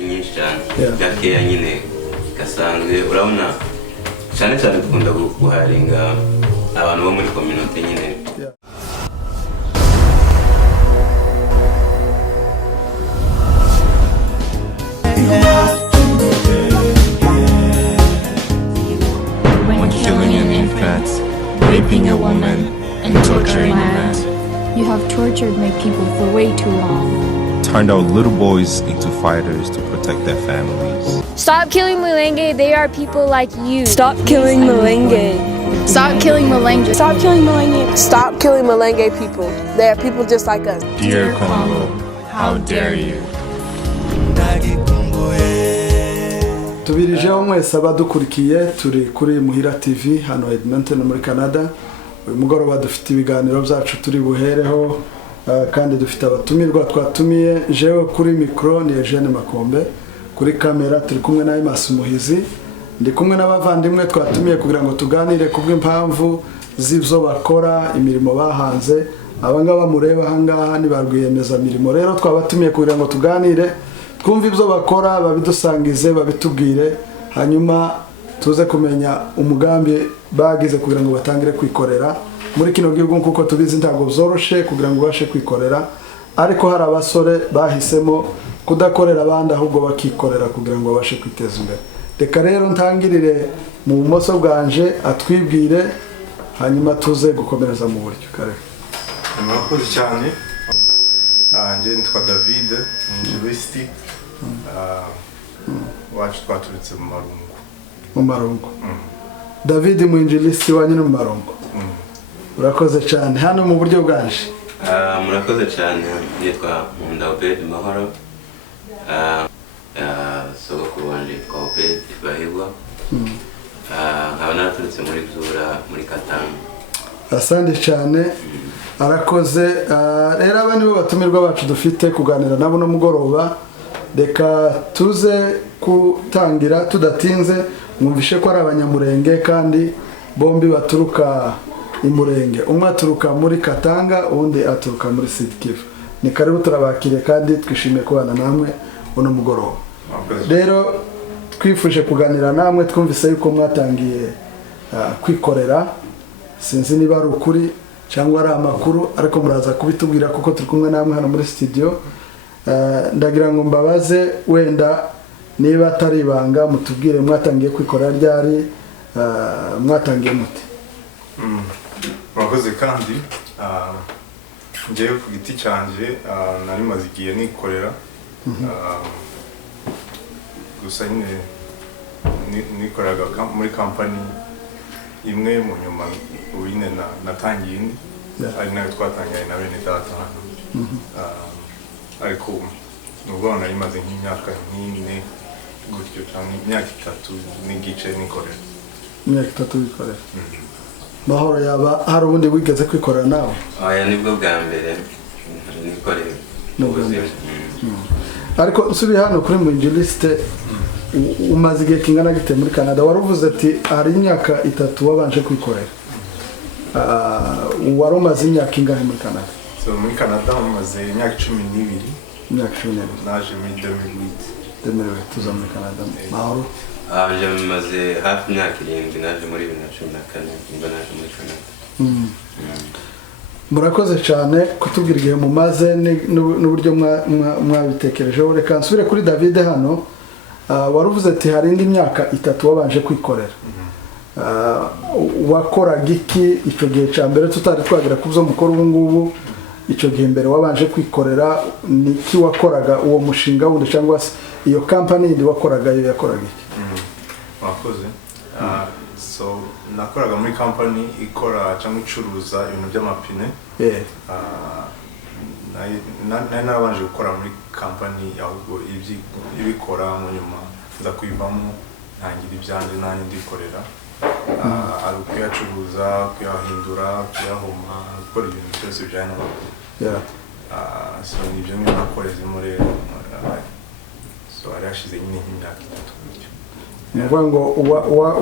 nyinshi cyane gakeya nyine gasanzwe urabona cyane cyane dukunda guharinga abantu bo muri community nyine. When killing an infant, raping a woman, and torturing a man. You have tortured my people for way too long. Turned out little boys into fighters to protect their families. Stop killing Mulenge, they are people like you. Stop killing Mulenge. Stop killing Mulenge. Stop killing Mulenge. Stop killing Mulenge people. They are people just like us. Dear Congo, how dare you? Tubirijeho mwese abadukurikiye turi kuri Muhira TV hano Edmonton muri Canada. Uyu mugoroba dufite ibiganiro byacu turi buhereho kandi dufite abatumirwa twatumiye. Jewe kuri micro ni Eugene Makombe, kuri kamera turi kumwe na Imas Muhizi, ndi kumwe n'abavandimwe twatumiye kugira ngo tuganire kubw'impamvu z'ibyo bakora, imirimo bahanze. Abangaba mureba hangaha ni barwiyemeza mirimo, rero twabatumiye kugira ngo tuganire twumva ibyo bakora, babidusangize, babitubwire, hanyuma tuze kumenya umugambi bagize kugira ngo batangire kwikorera muri kino gihugu. Kuko tubizi ntago byoroshe kugira ngo bashe kwikorera, ariko hari abasore bahisemo kudakorera abandi ahubwo bakikorera kugira ngo babashe kwiteza imbere. Reka rero ntangirire mu bumoso bwanje atwibwire, hanyuma tuze gukomereza mu buryo kare. Murakoze cyane. Nje nitwa David, Injilisti. Wacu twaturutse mu Marungu. Mu Marungu. David Mwinjilisti wanyu mu Marungu. Urakoze cyane. Hano mu buryo bwanje. Murakoze cyane, yitwa Munda Obed Mahoro. Sogokuru wanje yitwa Obed Bahigwa. Nkaba naraturutse muri Zura muri Katanga. Asante cyane. Arakoze. Rero aba nibo batumirwa bacu dufite kuganira nabo no mugoroba. Reka tuze kutangira tudatinze, mwumvishe ko ari abanyamurenge kandi bombi baturuka imurenge. Umwe aturuka muri Katanga, undi aturuka muri Sud Kivu. Ni karibu turabakire kandi twishimiye kubana namwe uno mugoroba. Rero twifuje kuganira namwe, twumvise yuko mwatangiye kwikorera. Sinzi niba ari ukuri cyangwa ari amakuru, ariko muraza kubitubwira kuko turi kumwe namwe hano muri studio. Ndagira ngo mbabaze wenda niba atari ibanga mutubwire mwatangiye kwikorera ryari, mwatangiye muti? Murakoze kandi ngewe ku giti cyanje nari maze igihe nikorera, gusa nyine nikoreraga muri company imwe, mu nyuma ubine natangiye indi ari nayo twatangiye na bene data hano. Ariko nubwo nari maze nk'imyaka nk'ine gutyo cyangwa imyaka 3 n'igice nikorera. Imyaka 3 wikorera. Mahoro yaba hari ubundi wigeze kwikorera nawe? Oya, nibwo bwa mbere nikorera. Ariko usubiye hano kuri Mwinjilisti, umaze igihe kingana gite muri Canada? Waruvuze ati hari imyaka 3 wabanje kwikorera. Wari umaze imyaka ingahe muri Canada? So muri Canada umaze imyaka 12. Imyaka 12. Naje muri 2008. Tuza muri Canada. Mahoro? Aje maze hafi imyaka 7, naje muri 2014 nimba naje muri Canada. Murakoze cyane kutubwira igihe mumaze n'uburyo mwabitekerejeho. Reka nsubire kuri David hano. Waruvuze ati hari indi myaka 3 wabanje kwikorera. Wakoraga iki icyo gihe cya mbere tutari twagera ku byo mukora ubu ngubu? Icyo gihe mbere wabanje kwikorera niki wakoraga? Uwo mushinga wundi cyangwa se iyo company ndi wakoraga yo yakoraga iki? Murakoze. So nakoraga muri company ikora cyangwa icuruza ibintu by'amapine. Nabanje gukora muri company ahubwo ibikora, mu nyuma nza kuyivamo ntangira ibyanje nanjye ndikorera. Ari kuyacuruza, kuyahindura, kuyahoma, gukora ibintu byose bijyanye n'amapine. So nibyo nakorezemo rero. So ari hashize nyine nk'imyaka 3 gutyo. Nuvuga ngo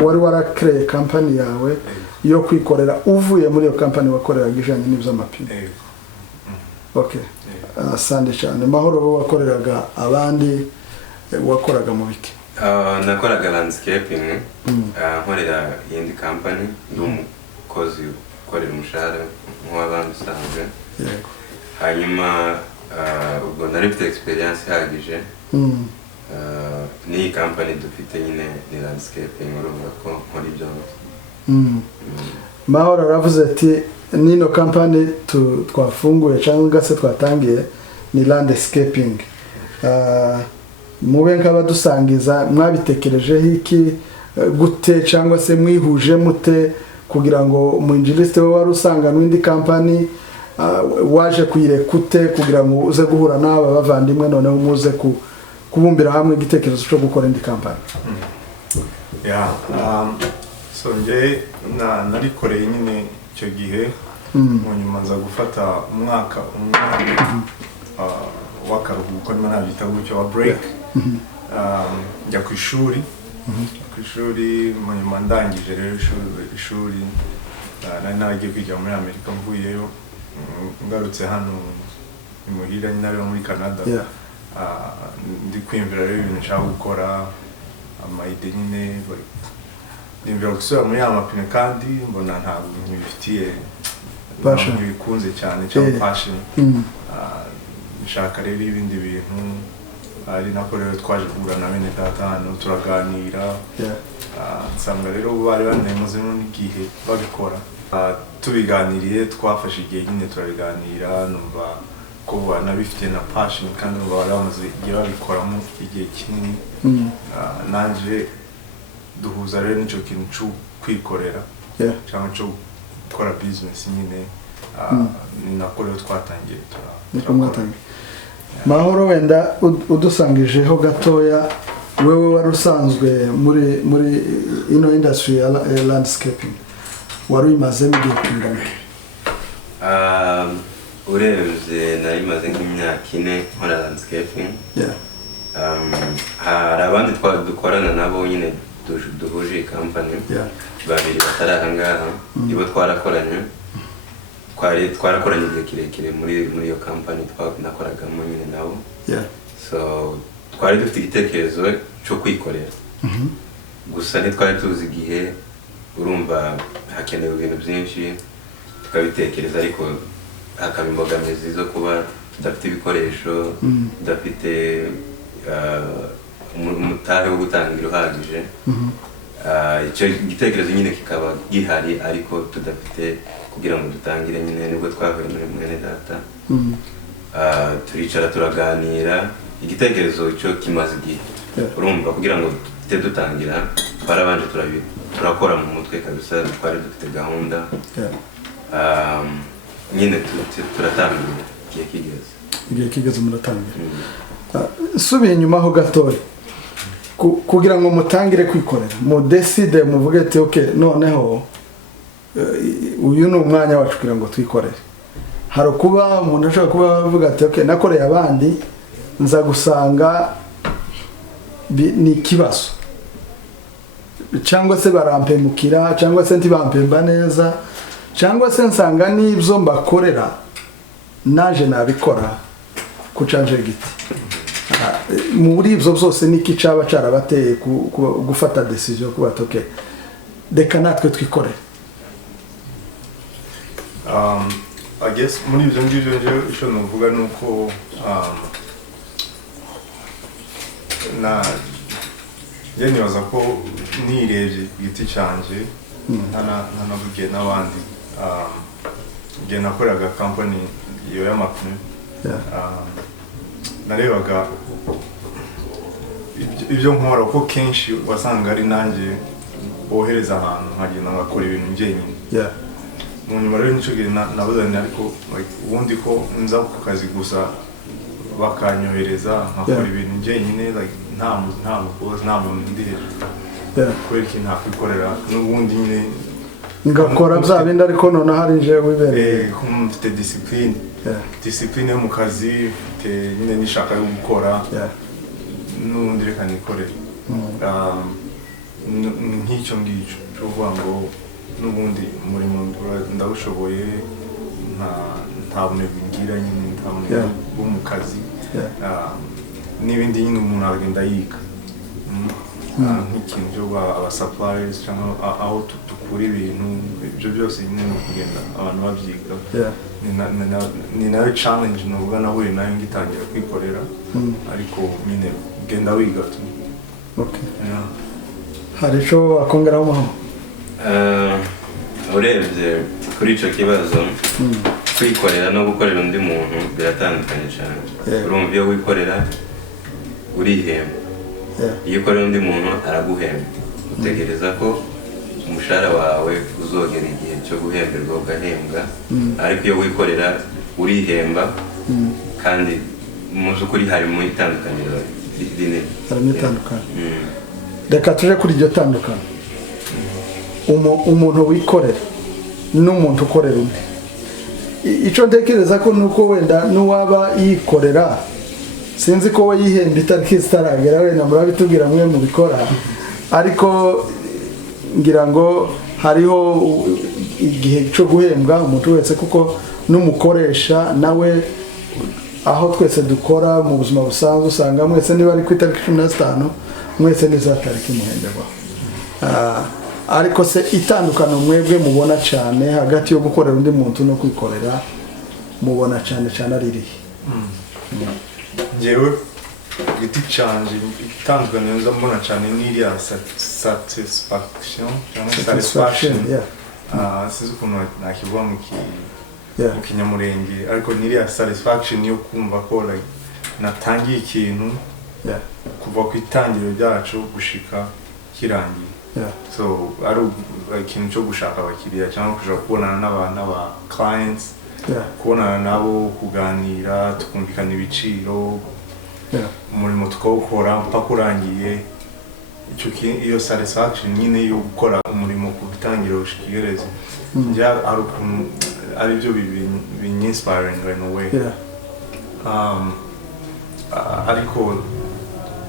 wari warakreye company yawe yo kwikorera, uvuye muri iyo company wakoreraga ijanye n'iby'amapine. Okay. Asante cyane. Mahoro bo wakoreraga abandi wakoraga mu biki? Nakoraga landscaping, nkorera iyindi company, ndi umukozi ukorera umushahara nk'uw'abandi usanzwe. Yego. Hanyuma ubwo nari mfite experience ihagije. N'iyi company dufite nyine ni landscaping, urumva ko nkora ibyo. Mahoro aravuze ati nino company twafunguye cyangwa se twatangiye ni landscaping. Mube nk'abadusangiza mwabitekerejeho iki gute cyangwa se mwihuje mute kugira ngo umwinjiliste we wari usanga n'indi company waje kuyirekute kugira ngo uze guhura n'aba bavandimwe noneho muze kubumbira hamwe igitekerezo cyo gukora indi company? So nje narikoreye nyine icyo gihe mu nyuma nza gufata umwaka w'akaruhuko niba nabyita gutyo wa break, njya ku ishuri mu nyuma ndangije rero ishuri nari naragiye kwiga muri Amerika, mvuyeyo ngarutse hano imuhira nyine muri Canada. Ndi kwiyumvira rero ibintu nshaka gukora, amayide nyine ndimvira gusubira muri amapine kandi mbona ntabwo nkibifitiye bikunze cyane cyangwa passion. Nshaka rero ibindi bintu, ari nako rero twaje guhura na bene data hano turaganira. Nsanga rero bari banemuze n'igihe babikora, tubiganiriye twafashe igihe nyine turabiganira, numva ko banabifite na passion kandi numva bari bamaze igihe babikoramo igihe kinini. Nanje duhuza rero n'icyo kintu cyo kwikorera cyangwa cyo gukora business nyine. Ni nako rero twatangiye turatangiye. Mahoro, wenda udusangijeho gatoya, wewe wari usanzwe muri ino industry ya landscaping, wari uyimazemo igihe kingana? Urebye nari maze nk'imyaka 4 nkora landscaping. Hari abandi dukorana nabo nyine duhuje company, babiri batari aha ngaha, ibo twarakoranye twarakoranye igihe kirekire muri iyo company nakoragamo nyine nabo. So twari dufite igitekerezo cyo kwikorera, gusa ntitwari tuzi igihe, urumva hakenewe ibintu byinshi tukabitekereza, ariko hakaba imbogamizi zo kuba tudafite ibikoresho, tudafite umutahe wo gutangira uhagije. Icyo gitekerezo nyine kikaba gihari ariko tudafite kugira ngo dutangire nyine, nibwo twahuye muri mwene data. Turicara turaganira, igitekerezo cyo kimaze igihe, urumva kugira ngo tute dutangira twarabanje turakora mu mutwe kabisa, twari dufite gahunda. Nyine turatangira igihe kigeze muratangira. Subiye inyuma ho gatoya, kugira ngo mutangire kwikorera, mu decide muvuge ati okay, noneho uyu ni umwanya wacu kugira ngo twikorere. Hari kuba umuntu ashobora kuba avuga ati okay, nakoreye abandi nza gusanga ni ikibazo, cyangwa se barampemukira, cyangwa se ntibampemba neza, cyangwa se nsanga n'ibyo mbakorera naje nabikora kucanje giti. Muri ibyo byose niki caba carabateye gufata decision kuba okay, deka natwe twikorere? I guess muri ibyo ngibyo icyo navuga ni uko njye nibaza ko nirebye ku giti cyanjye ntanavugiye n'abandi, igihe nakoreraga company iyo y'amapine, narebaga ibyo nkora ko kenshi wasanga ari nanjye bohereza ahantu nkagenda ngakora ibintu njyenyine. Mu nyuma rero nicyo gihe nabuzanye, ariko ubundi ko nza ku kazi gusa bakanyohereza nkakora ibintu njyenyine, nta muntu ndi hejuru, kubera iki ntakwikorera n'ubundi nyine ngakora bya bindi, ariko none hari je wibereye mfite discipline yo mu kazi, mfite nyine nishaka yo gukora, n'ubundi reka nikorere. Nk'icyo ngicyo cyo kuvuga ngo n'ubundi umurimo ndawushoboye, nta bunebwe ngira nyine, nta bunebwe bwo mu kazi. n'ibindi nyine umuntu agenda yiga nk'ikintu cyo aba suppliers cyangwa aho dukura ibintu ibyo byose nyine ni kugenda abantu babyiga ni nayo challenge nuvuga nahuye nayo ngitangira kwikorera ariko nyine genda wiga tu. Hari icyo wakongeraho Mahama? Urebye kuri icyo kibazo kwikorera no gukorera undi muntu biratandukanye cyane. Urumva iyo wikorera urihemba, iyo ukorera undi muntu araguhemba, utegereza ko umushahara wawe uzogera igihe cyo guhemberwa ugahembwa, ariko iyo wikorera urihemba kandi mu by'ukuri harimo itandukaniro rinini. Harimo itandukaniro. Reka tuje kuri iryo tandukano. Umuntu wikorera n'umuntu ukorera undi, icyo ntekereza ko nuko wenda n'uwaba yikorera sinzi ko we yihemba itariki zitaragera, wenda murabitubwira mwe mu bikora, ariko ngira ngo hariho igihe cyo guhembwa umuntu wese, kuko n'umukoresha nawe aho twese dukora mu buzima busanzwe usanga mwese niba ari ku itariki 15 mwese niza tariki muhemberwa. Ariko se itandukano mwebwe mubona cyane hagati yo gukorera undi muntu no kwikorera mubona cyane ari rihe? Njyewe giti cyanje itandukano nza mbona cyane n'iriya satisfaction sinzi ukuntu nakivuga mu kinyamurenge, ariko n'iriya satisfaction yo kumva ko natangiye ikintu kuva ku itangiro ryacu gushika kirangiye. So ari ikintu cyo gushaka abakiriya cyangwa kuja kubonana n'aba clients, kubonana nabo, kuganira, tukumvikana ibiciro, umurimo tukawukora mpaka urangiye. Iyo satisfaction nyine yo gukora umurimo ku bitangiro ushikigereza njya ari ukuntu ari byo inspiring in a way. Ariko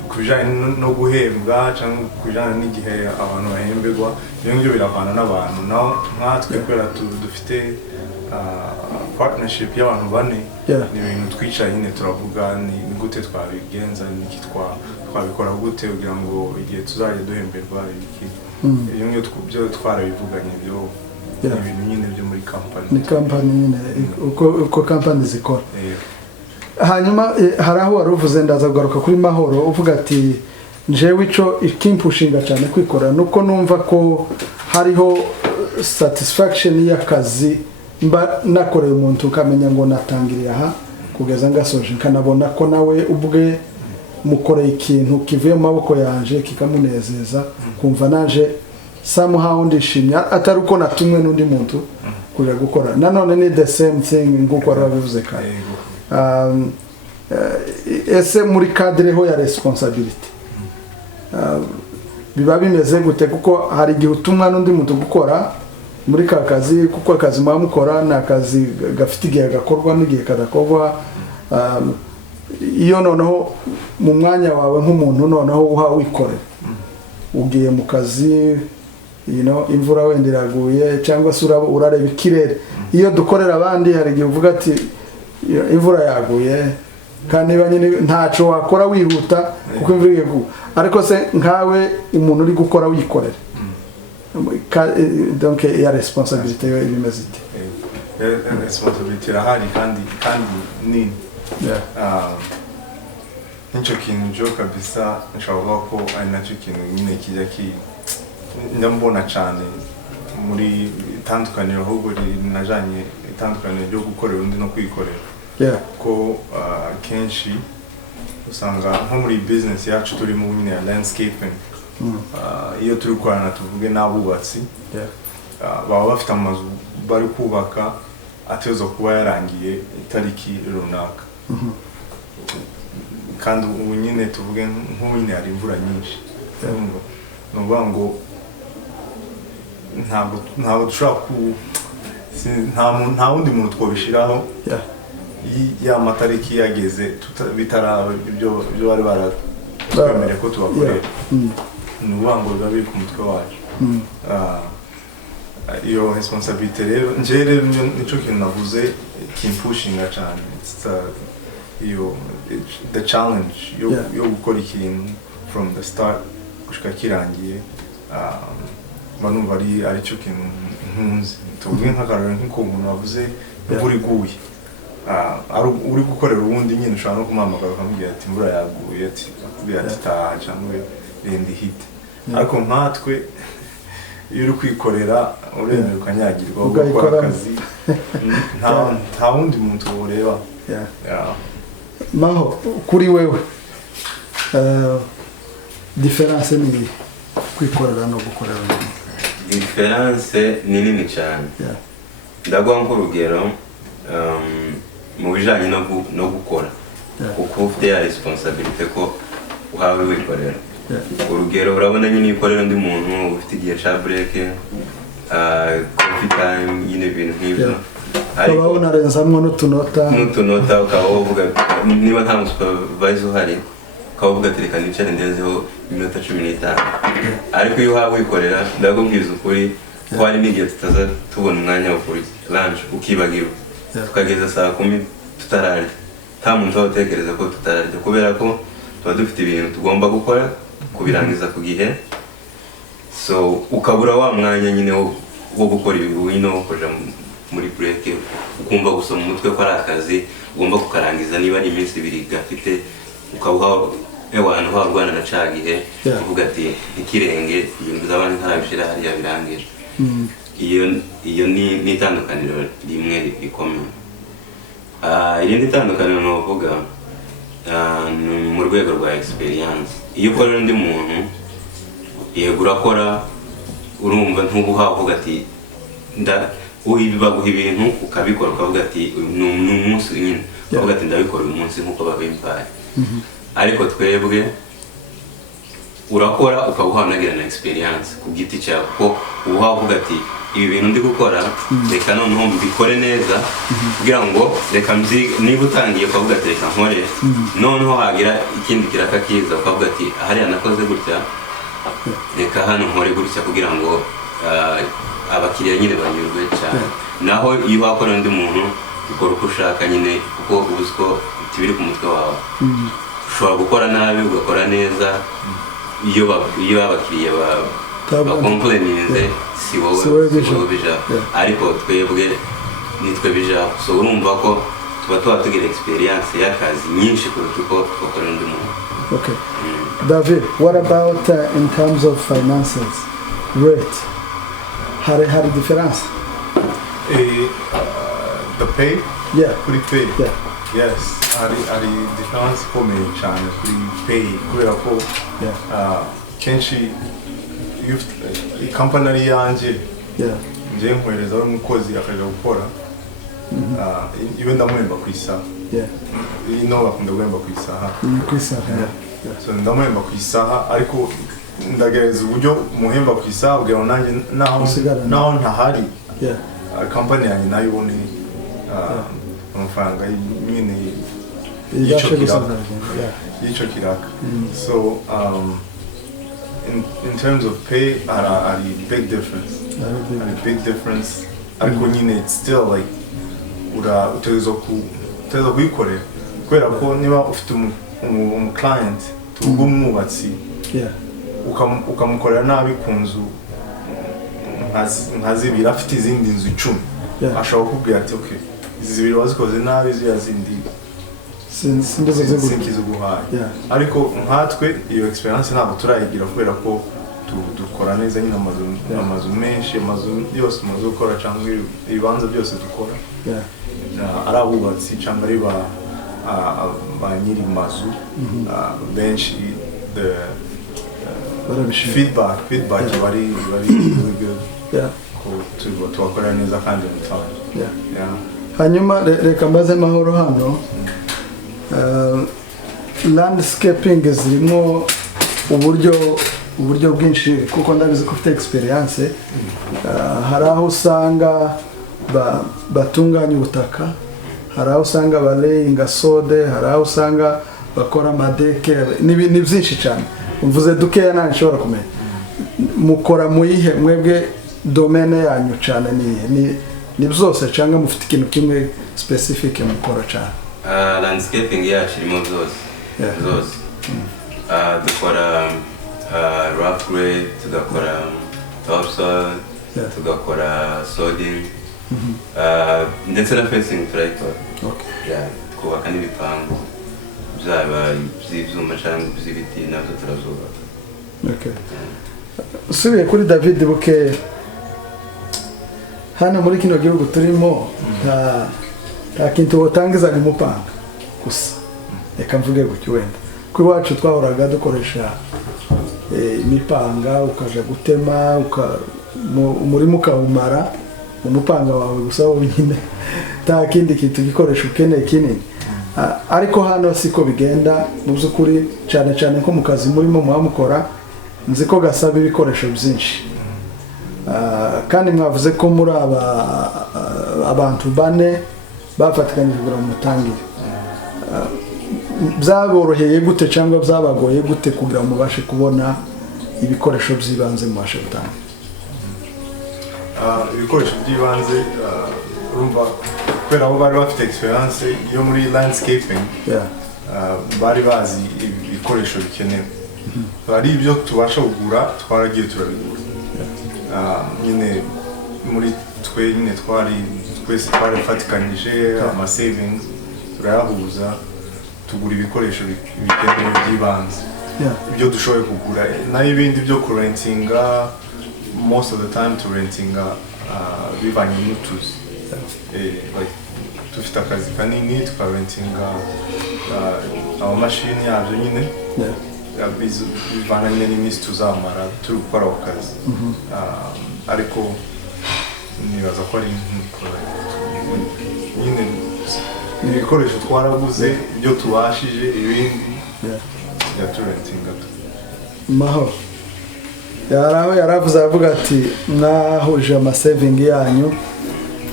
kujanye no guhembwa cyangwa kujanye n'igihe abantu bahemberwa ibyo biravana n'abantu. Natwe kwera dufite partnership y'abantu bane, ni ibintu twicaye nyine turavuga ni gute twabigenza, niki twabikora gute kugira ngo igihe tuzajya duhemberwa iki. Ibyo byo twarabivuganye byo ibintu nyine byo muri company. Ni company nyine uko company zikora. Hanyuma hari aho waruvuze ndaza kugaruka kuri Mahoro uvuga ati njewe ico ikimpushinga cyane kwikorera nuko numva ko hariho satisfaction y'akazi mba nakoreye umuntu ukamenya ngo natangiriye aha kugeza ngasoje, nkanabona ko nawe ubwe mukoreye ikintu kivuye mu maboko yanje kikamunezeza, kumva naje somehow ndishimye atari uko natumwe n'undi muntu kuja gukora. Nanone ni the same thing nguko arabivuze kare. Ese muri cadre ho ya responsibility biba bimeze gute? Kuko hari igihe utumwa n'undi muntu gukora muri ka kazi, kuko akazi mwamukora na kazi gafite igihe gakorwa n'igihe kadakorwa. Iyo noneho mu mwanya wawe nk'umuntu noneho uha wikorera, ugiye mu kazi imvura wenda iraguye cyangwa se urareba ikirere. Iyo dukorera abandi hari igihe uvuga ati imvura yaguye kandi niba nyine ntaco wakora wihuta kuko imvura yaguye, ariko se nkawe umuntu uri gukora wikorera, donc ya responsibility yo ibimeze ite? Responsibility irahari kandi ni nicyo kintu cyo kabisa nshobora ko ari nacyo kintu nyine kijya ndambona cyane muri itandukaniro, ahubwo rinajanye itandukaniro ryo gukorera undi no kwikorera. Ko kenshi usanga nko muri business yacu turi mu nyine ya landscaping, iyo turi gukorana tuvuge n'abubatsi baba bafite amazu bari kubaka atezo kuba yarangiye itariki runaka, kandi ubu nyine tuvuge nk'ubu nyine hari imvura nyinshi, nuvuga ngo ntabwo dushobora nta wundi muntu twobishiraho ya matariki yageze bitaraba ibyo bari baratwemereye ko tubakorera. Nuvuga ngo biba biri ku mutwe wacu. Iyo responsibility rero nje rero nicyo kintu navuze kimpushinga cyane. Iyo the challenge yo gukora ikintu from the start gushika kirangiye manumva ari cyo kintu nkunze tuvuge nk'akararo nk'uko umuntu wavuze imvura iguye uri gukorera ubundi nyine ushobora no kumamagara ukamubwira ati imvura yaguye ati akubwira ati taha cyangwa renda ihite ariko nkatwe iyo uri kwikorera uremera ukanyagirwa ugakora akazi nta wundi muntu ureba maho kuri wewe difference ni kwikorera no gukorera difference ni nini cyane ndaguha nk'urugero mu bijanye no gukora kuko ufite ya responsibility ko uhawe wikorera urugero urabona nyine ikorera undi muntu ufite igihe ca break coffee time nyine ibintu nk'ibyo ariko unarenzamwo n'utunota ukaba uvuga niba nta supervisor uhari ukaba uvuga ati reka nicare ndenzeho iminota 15 ariko iyo uhawe wikorera ndakubwiza ukuri ko hari n'igihe tutaza tubona umwanya wo kuri lunch ukibagirwa tukageza saa 10 tutararya nta muntu watekereza ko tutararya kubera ko tuba dufite ibintu tugomba gukora kubirangiza ku gihe so ukabura wa mwanya nyine wo gukora ibintu wo kuja muri break ukumva gusoma umutwe ko ari akazi ugomba kukarangiza niba ari iminsi 2 gafite ukabuha abantu barwana na cagihe uvuga ati ikirenge ibintu z'abandi ntarabishira hariya birangije iyo ni itandukaniro rimwe rikomeye irindi tandukaniro novuga mu rwego rwa experience iyo ukorera undi muntu yego urakora urumva ntubuha uvuga ati baguha ibintu ukabikora ukavuga ati ni umunsi nyine ukavuga ati ndabikora uyu munsi nk'uko babimpaye ariko twebwe urakora ukawuhanagira na experience ku giti cyawe ko ubuha uvuga ati ibi bintu ndi gukora reka noneho mbikore neza kugira ngo reka niba utangiye ukavuga ati reka nkore noneho hagira ikindi kiraka kiza ukavuga ati hariya nakoze gutya reka hano nkore gutya kugira ngo abakiriya nyine banyurwe cyane naho iyo wakora undi muntu ukora uko ushaka nyine kuko uzi ko kibiri ku mutwe wawe ushobora gukora nabi ugakora neza iyo abakiriya bakomplainize si wowe bija ariko twebwe nitwe bija so urumva ko tuba tugira experience y'akazi nyinshi kuruta uko twakora undi muntu. Okay. David, what about in terms of finances? Rate. Hari difference? The pay? Yeah. Kuri pay? Yeah. Yes. Hari difference ikomeye cyane kuri pay kubera ko kenshi company ari yanje nje nkwereza umukozi akaja gukora iwe ndamuhemba ku isaha bakunda guhemba ku isaha so ndamuhemba ku isaha ariko ndagereza uburyo muhemba ku isaha ubwo nanjye naho ntahari company yanjye nayo ibone amafaranga nyine y'icyo kiraka so in terms of pay are a big difference ariko nyine it's still like uteza kuyikorera kubera ko niba ufite client tuvuga umwubatsi ukamukorera nabi ku nzu nka zibiri afite izindi nzu 10 ashobora kukubwira ati okay izi zibiri wazikoze nabi ziriya zindi sinkizuguhaye ariko nkatwe iyo experience ntabwo turayigira kubera ko dukora neza nyine amazu menshi amazu yose amazu ukora cyangwa ibibanza byose dukora ari abubatsi cyangwa ari ba nyiri mazu benshi feedback bari really good ko tubakorera neza kandi on time. Hanyuma reka mbaze mahoro hano landscaping zirimo uburyo bwinshi kuko ndabizi ko ufite experience hari aho usanga batunganya ubutaka hari aho usanga balayinga sode hari aho usanga bakora amadeke ni byinshi cyane mvuze dukeya nta nshobora kumenya mukora muyihe mwebwe domaine yanyu cyane ni byose cyangwa mufite ikintu kimwe specific mukora cyane Landscaping yacu irimo zose. Dukora rough grade, tugakora topsoil, tugakora sodding, ndetse na fencing turayikora. Twubaka n'ibipangu byaba by'ibyuma cyangwa by'ibiti nabyo turazubaka. Usubiye kuri David Buke, hano muri kino gihugu turimo nta kintu wotangiza umupanga gusa, reka mvuge gutyo wenda ko iwacu twahoraga dukoresha imipanga, ukaja gutema umurimo ukawumara umupanga wawe gusa wonyine, nta kindi kintu gikoresha ukeneye kinini. Ariko hano siko bigenda mu by'ukuri, cyane cyane ko mu kazi murimo mukora nzi ko gasaba ibikoresho byinshi, kandi mwavuze ko muri abantu 4 bafatikanyije kugira ngo mutangire. Byaboroheye gute cyangwa byabagoye gute kugira ngo mubashe kubona ibikoresho by'ibanze mubashe gutanga? Ibikoresho by'ibanze urumva kubera abo bari bafite experience yo muri landscaping, bari bazi ibikoresho bikenewe. Hari ibyo tubasha kugura, twaragiye turabigura. Nyine muri twe nyine twese twarafatikanyije ama savings, turayahuza tugura ibikoresho bikenewe by'ibanze. Ibyo dushoboye kugura nayo ibindi byo kurentinga, most of the time to rentinga bivanye n'utuzi. Dufite akazi kanini tukarentinga amamashini yabyo nyine, bivana nyine n'iminsi tuzamara turi gukora ako kazi. Ariko nibaza ko ari nyine ibikoresho twaraguze, ibyo tubashije, ibindi yaturentinga. Mahoro yaravuze avuga ati mwahuje ama saving yanyu,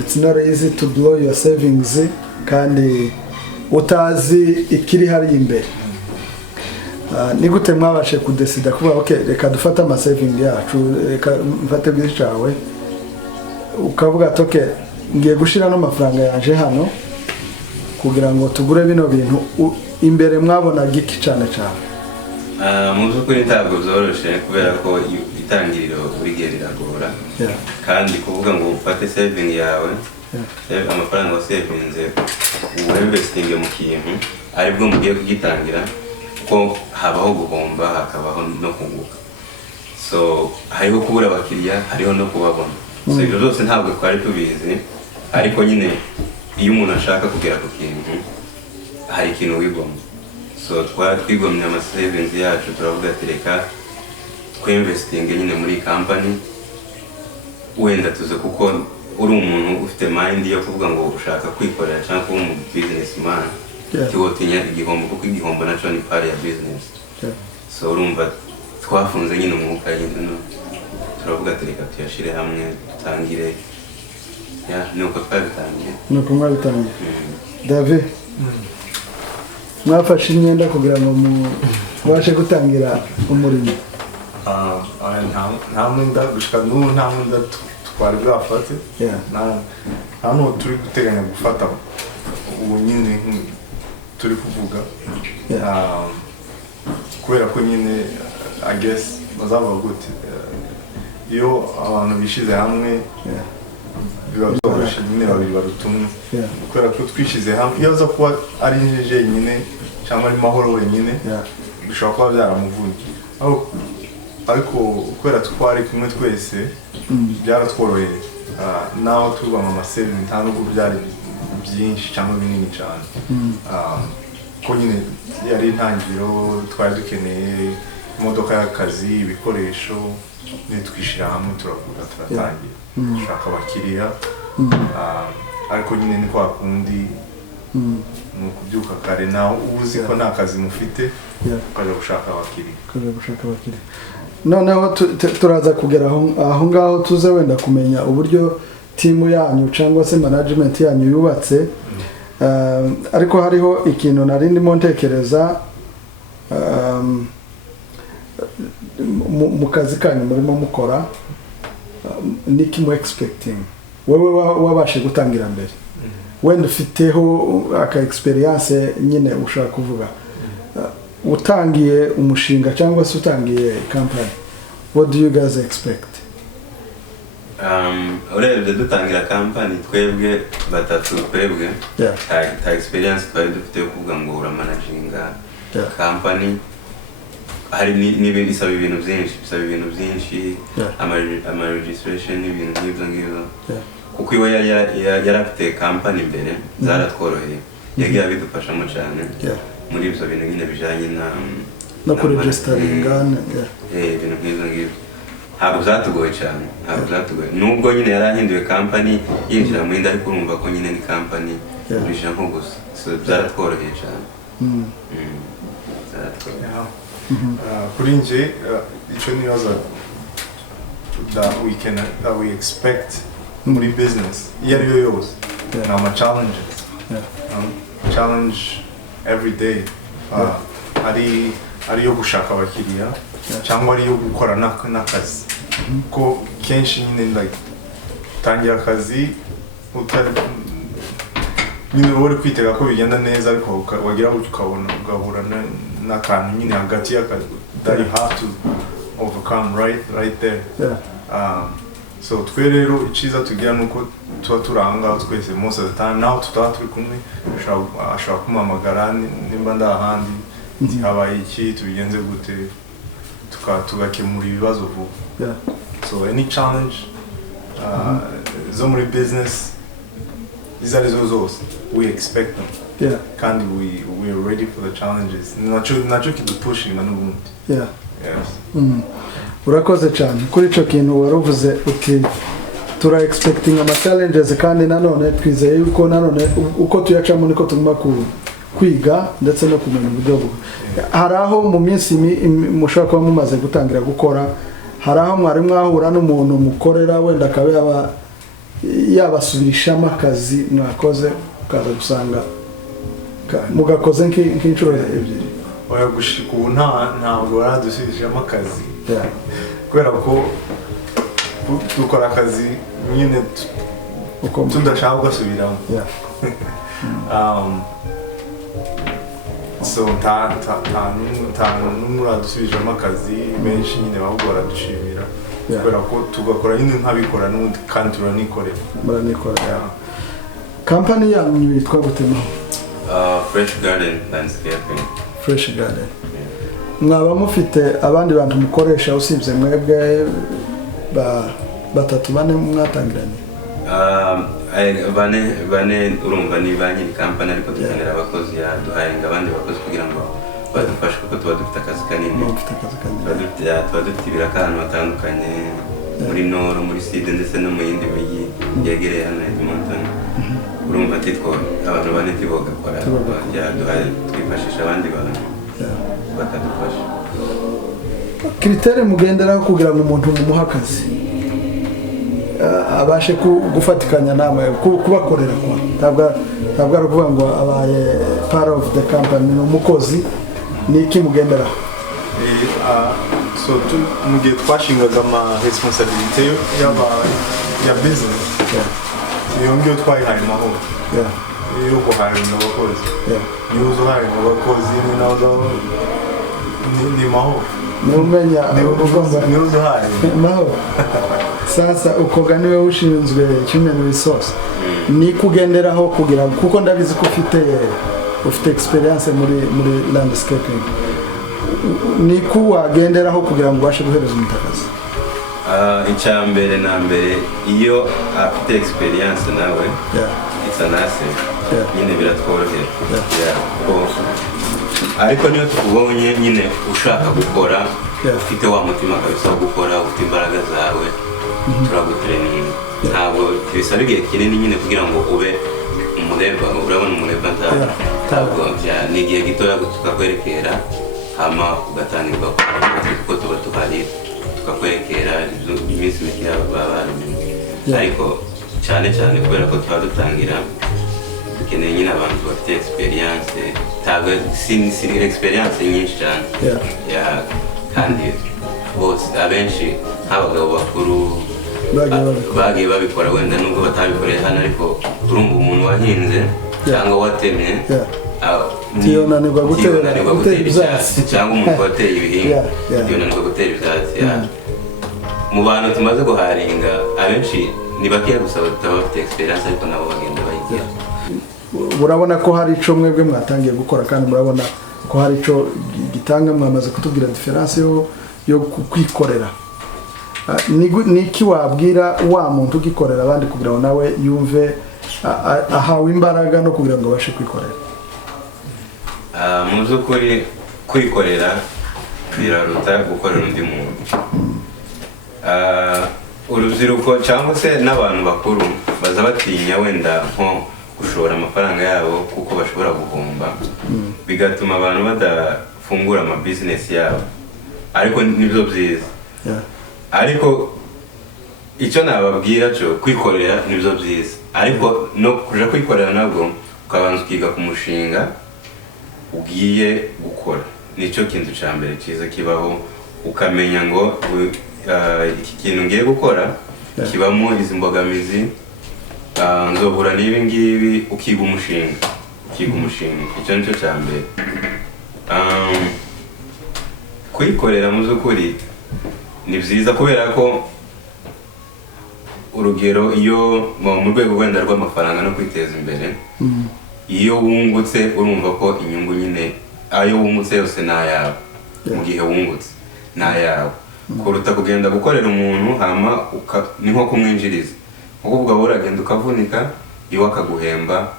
it's not easy to blow your savings kandi utazi ikiri hari imbere. Ni gute mwabashe kudesida kuvuga okay reka dufata ama saving yacu, reka mfate bw'icawe, ukavuga ati okay ngiye gushira no mafaranga yanje hano kugira ngo tugure bino bintu, imbere mwabona giki cyane cyane? Mu by'ukuri ntabwo byoroshye kubera ko itangiriro burigihe riragora, kandi kuvuga ngo ufate saving yawe, amafaranga wasavinze uwinvestinge mu kintu aribwo mugiye kugitangira, ko habaho guhomba hakabaho no kunguka. So hariho kubura abakiriya, hariho no kubabona. So ibyo byose ntabwo twari tubizi, ariko nyine iyo umuntu ashaka kugera ku kintu hari ikintu wigomba. So twigomye ama savings yacu, turavuga ati reka twinvestinge nyine muri company, wenda tuze kuko uri umuntu ufite mind yo kuvuga ngo ushaka kwikorera cyangwa kuba umu businessman, tiwotinya igihombo kuko igihombo naco ni part ya business. So urumva twafunze nyine umwuka nyine, turavuga ati reka tuyashire hamwe tutangire. Nuko twabitangiye. Nuko mwabitangiye. David, mwafashe imyenda kugira ngo mubashe gutangira umurimo? Nta mwenda gushika n'ubu, nta mwenda twari bwafate. Hano turi guteganya gufata ubu nyine turi kuvuga, kubera ko nyine I guess bazavuga gute, iyo abantu bishize hamwe biba byoroshye nyine babiri barutumwe, kubera ko twishize hamwe. Iyo aza kuba ari njye nyine cyangwa ari Mahoro wenyine bishobora kuba byaramuvuye, ariko kubera twari kumwe twese byaratworoheye. Naho tubamo amasaving nta nubwo byari byinshi cyangwa binini cyane, ko nyine yari intangiriro. Twari dukeneye imodoka y'akazi, ibikoresho, nitwishira hamwe turakura turatangira dushaka abakiriya. Ariko nyine ni kwa kundi mu kubyuka kare, naho uzi ko nta kazi mufite ukaja gushaka abakiriya. Noneho turaza kugera aho ngaho tuze wenda kumenya uburyo timu yanyu cyangwa se management yanyu yubatse. Ariko hariho ikintu nari ndimo ntekereza, mu kazi kanyu murimo mukora, niki mu expecting wewe wabashe gutangira mbere, wenda ufiteho aka experience nyine ushaka kuvuga utangiye umushinga cyangwa se utangiye company, what do you guys expect? Urebye dutangira company twebwe batatu twebwe ta experience twari dufite yo kuvuga ngo uramanaginga company hari n'ibindi bisaba ibintu byinshi ama registration n'ibintu nk'ibyo kuko iwe yari afite company imbere zaratworoheye yagiye abidufashamo cyane muri ibyo bintu nyine bijanye no kuregisteringa ibintu nk'ibyo ntabwo byatugoye cyane nubwo nyine yarahinduye company yinjira mu yindi ariko urumva ko nyine ni company bije nko gusa byaratworoheye cyane. Kuri nje icyo nibaza that we expect muri business iyo ari yo yose ni ama challenges challenge every day ari yo gushaka abakiriya cyangwa ari yo gukora n'akazi ko kenshi nyine like utangira akazi nyine uri kwitega ko bigenda neza ariko wagira ugahura n'akantu nyine hagati y'akazi that you have to overcome right there. So twe rero iciza tugira nuko tuba turanga twese most of the time naho tutaba turi kumwe ashobora kumamagara nimba ndahandi habaye iki tubigenze gute tugakemura ibibazo vuba. So any challenge zo muri business izo arizo zose we expect them kandi we are ready for the challenges naco kidupushing na n'ubundi. Urakoze cyane kuri ico kintu waruvuze uti tura expecting ama challenges kandi nanone twizeye yuko nanone uko tuyacamo niko tugomba kwiga ndetse no kumenya uburyo bwo hari aho mu minsi mushaka kuba mumaze gutangira gukora hari aho mwari mwahura n'umuntu mukorera wenda akaba yabasubirishamo akazi mwakoze ukaza gusanga mugakoze nk'inshuro ebyiri oya gushika ubu ntabwo baradusubirishamo akazi kubera ko dukora akazi nyine tudashaka kugasubiramo. So nta n'umwe uradusubirishamo akazi benshi nyine ahubwo baradushimira kubera ko tugakora nyine nk'abikora n'ubundi kandi turanikorera. Company yanyu yitwa gute? Fresh Garden Landscaping. Fresh Garden. Mwaba mufite abandi bantu mukoresha usibye mwebwe batatu bane mwatangiranye? Bane urumva ni banki ni company ariko tukenera abakozi duhayenga abandi bakozi kugira ngo badufashe kuko tuba dufite akazi kanini. Tuba dufite ibiraka ahantu hatandukanye muri Nord muri Sud ndetse no mu yindi mijyi yegereye hano Edmonton. Urumva titwo abantu bane tibogakora duhaye twifashisha abandi bantu bakadufasha. Kritere mugenderaho kugira ngo umuntu mumuha akazi abashe gufatikanya namwe kubakorera kwa ntabwo ari ukuvuga ngo abaye part of the company n'umukozi niki mugenderaho? So mu gihe twashingaga ama responsibility ya business iyo ngiyo twayihaye mahoro iyo guharinga abakozi niyo uzuharinga abakozi ni mahoro numenya niyo uzuharinga mahoro. Sasa ukoga niwe ushinzwe human resource ni kugenderaho kugira kuko ndabizi ko ufite experience muri landscaping ni kuwagenderaho kugira ngo ubashe guhereza umutakazi? Icya mbere na mbere iyo afite experience nawe it's an asset nyine biratworohera ariko niyo tukubonye nyine ushaka gukora ufite wa mutima kabisa wo gukora ufite imbaraga zawe turagutraining ntabwo bisaba igihe kinini nyine kugira ngo ube umureba urabona umureba ntabwo ni igihe gitoya tukakwerekera hama ugatangirwa kuko tuba tuhari tukakwerekera iminsi mike baba ariko cyane kubera ko tuba dutangira dukeneye nyine abantu bafite experience ntabwo si experience nyinshi cyane kandi bose abenshi nk'abagabo bakuru bagiye babikora wenda nubwo batabikoreye hano ariko urumva umuntu wahinze cyangwa watemye tiyonanirwa gutera ibyatsi cyangwa umuntu wateye ibihingwa tiyonanirwa gutera ibyatsi mu bantu tumaze guharinga abenshi ni bakeya gusa bataba bafite experience ariko nabo bagenda bayigira. Urabona ko hari ico mwebwe mwatangiye gukora kandi murabona ko hari ico gitanga mwamaze kutubwira difference yo kwikorera. Niki wabwira wa muntu ugikorera abandi kugira ngo nawe yumve ahawe imbaraga no kugira ngo abashe kwikorera? Mu by'ukuri kwikorera biraruta gukorera undi muntu. Urubyiruko cyangwa se n'abantu bakuru baza batinya wenda nko gushora amafaranga yabo kuko bashobora guhomba, bigatuma abantu badafungura ama business yabo, ariko nibyo byiza. Ariko icyo nababwira cyo kwikorera nibyo byiza, ariko no kuja kwikorera nabwo ukabanza ukiga ku mushinga ugiye gukora. Nicyo kintu cya mbere cyiza kibaho, ukamenya ngo iki kintu ngiye gukora kibamo izi mbogamizi, nzohura n'ibi ngibi, ukiga umushinga. Icyo nicyo cya mbere. Kwikorera mu by'ukuri ni byiza kubera ko urugero iyo mu rwego wenda rw'amafaranga no kwiteza imbere, iyo wungutse urumva ko inyungu nyine ayo wungutse yose nayawe. Mu gihe wungutse nayawe kuruta kugenda gukorera umuntu hama ni nko kumwinjiriza, kuko ubwo uragenda ukavunika iwe akaguhemba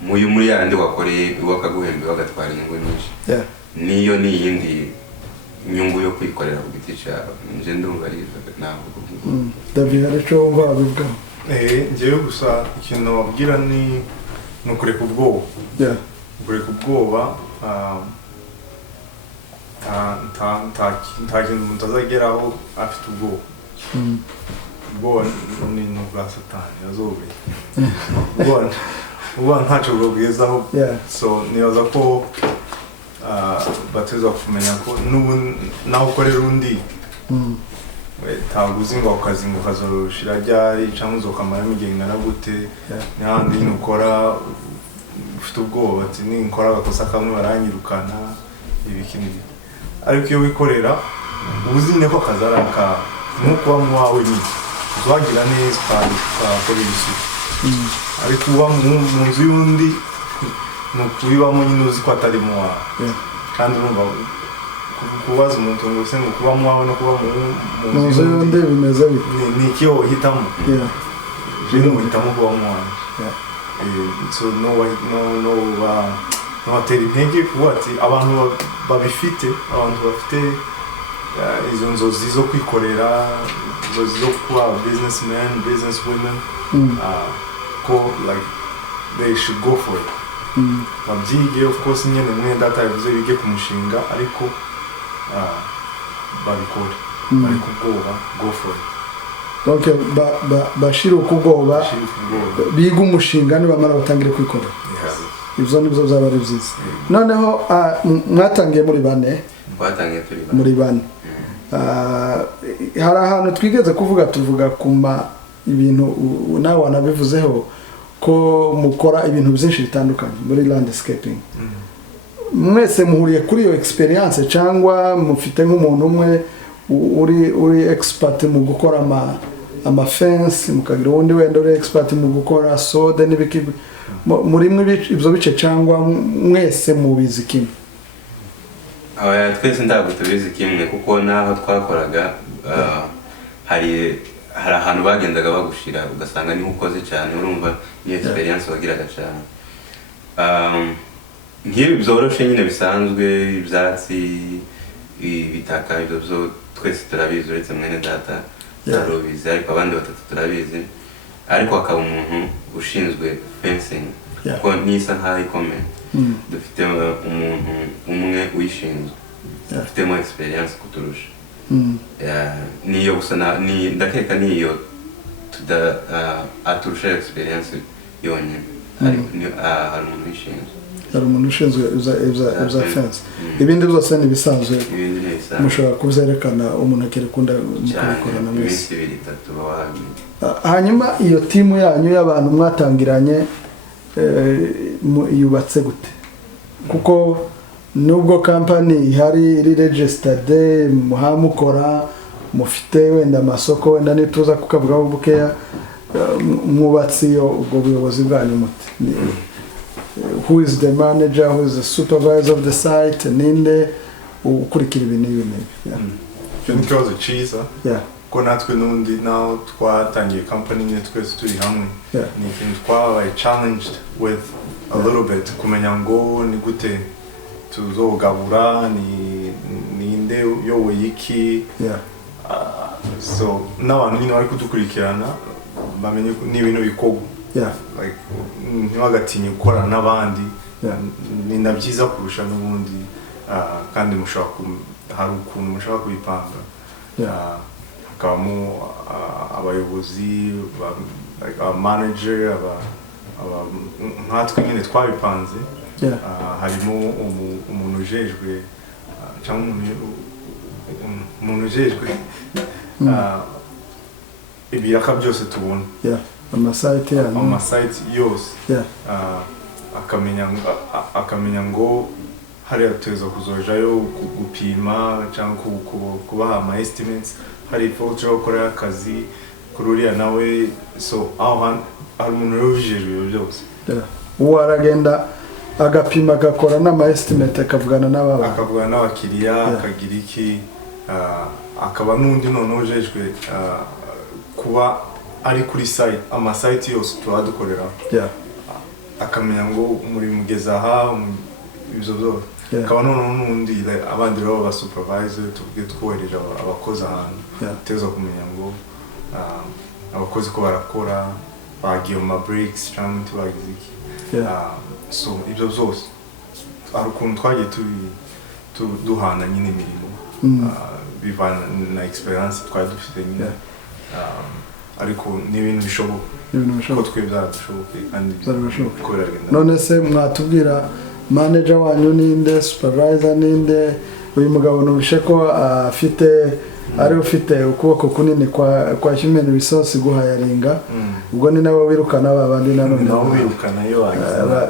muri yandi wakoreye, iwe akaguhemba bagatwara inyungu nyinshi. Niyo ni iyindi inyungu yo kwikorera ku giti cyawe. Nje ndumva ari navuga. David arico wumva wabivuga? Njyewe gusa ikintu wabwira ni ukureka ubwoba. Ukureka ubwoba, nta kintu umuntu azageraho afite ubwoba. Ubwoba ni n'ubwa Satani yazobeye. Ubwoba ntacyo bwabwizaho. So nibaza ko bateza kumenya ko naho ukorera undi ntabwo uzi ngo ukazinga ukazoroshira ryari cyangwa uzokamaramo igihe ingana gute. N'ahandi nyine ukora ufite ubwoba ati ninkora agakosa kamwe baranyirukana ibiki n'ibiki, ariko iyo wikorera uba uzi ko akazi ari akawe, nko kuba mu wawe nyine uzagira neza ukakora ibisuku. Ariko uba mu nzu y'undi ni ukubibamo nyine uzi ko atari mu wawe. Kandi urumva kubaza umuntu ngo se ngo kuba mu wawe no kuba mu nzu y'undi bimeze bite? Ni iki wohitamo? Rero uhitamo kuba mu wawe. So batera intege kuba ati abantu babifite, abantu bafite izo nzozi zo kwikorera, inzozi zo kuba businessmen, businesswomen, ko like they should go for it. Babyige, of course nyine mwenda atabivuze bige ku mushinga, ariko babikore. Ariko ubwoba, go for it. Donc bashira ukubwoba, biga umushinga nibamara batangire kwikorera. Ibyo nibyo byaba ari byiza. Noneho mwatangiye muri bane? Twatangiye muri bane. Hari ahantu twigeze tuvuga kuma ibintu nawe wanabivuzeho ko mukora ibintu byinshi bitandukanye muri landscaping. Mwese muhuriye kuri iyo experience cyangwa mufite nk'umuntu umwe uri expert mu gukora ama fence, mukagira undi wenda uri expert mu gukora sode n'ibiki, muri ibyo bice cyangwa mwese mubizi kimwe? Twese ntabwo tubizi kimwe, kuko naho twakoraga hari ahantu bagendaga bagushira ugasanga niho ukoze cyane, urumva ni experience wagiraga cyane. Nk'ibi byoroshe nyine bisanzwe, ibyatsi, ibitaka, ibyo byo twese turabizi uretse mwene data turabizi, ariko abandi batatu turabizi. Ariko hakaba umuntu ushinzwe fencing, ko nisa nkaho ikomeye. Dufite umuntu umwe uyishinzwe, dufitemo experience kuturusha. Niyo gusa ndakeka niyo aturusha experience yonyine, hari umuntu uyishinzwe. hari umuntu ushinzwe za fence ibindi byose ni bisanzwe mushobora kuzerekana umuntu akerekunda mukorana mwese hanyuma iyo timu yanyu y'abantu mwatangiranye yubatse gute kuko nubwo company ihari iri registered muhamukora mufite wenda amasoko wenda nituza kukavugaho bukeya mwubatsi yo ubwo buyobozi bwanyu muti who is the manager, who is the supervisor of the site, ninde ukurikira ibintu n'ibintu cyo ni kibazo cyiza ko natwe n'undi naho twatangiye company nye twese turi hamwe ni ikintu twabaye challenged with a little bit kumenya ngo ni gute tuzogabura ninde yoboye iki so n'abantu nyine bari kudukurikirana bamenye n'ibintu bikorwa like ntibagatinye gukorana n'abandi ni na byiza kurusha n'ubundi kandi mushobora hari ukuntu mushobora kubipanga hakabamo abayobozi manager nkatwe nyine twabipanze harimo umuntu ujejwe cyangwa umuntu ujejwe ibiraka byose tubona amasite yose akamenya ngo hariya tuza kuzojayo gupima cyangwa kubaha ama estimates hari ifoto yo gukora akazi kuri uriya nawe so aho hari umuntu ujejwe ibyo byose uwo aragenda agapima agakora n'ama estimate akavugana n'abakiriya akagira iki akaba n'undi none ujejwe kuba ari kuri site amasite yose turadukorera akamenya ngo muri mugeza aha ibyo byose akaba n'undi abandi rero ba supervisor tuvuge twohereje abakozi ahantu tuza kumenya ngo abakozi ko barakora bagiye mu breaks cyangwa tubagize iki so ibyo byose ari ukuntu twagiye duhana nyine imirimo bivana na experience twari dufite nyine ariko n'ibintu bishoboka ko twe byadushoboke kandi bikorera none se mwatubwira manager wanyu ninde supervisor ninde uyu mugabo nubishe ko ari ufite ukuboko kunini kwa human resource guhayaringa ubwo ni nabo wirukana babandi nanone nabo wirukana yo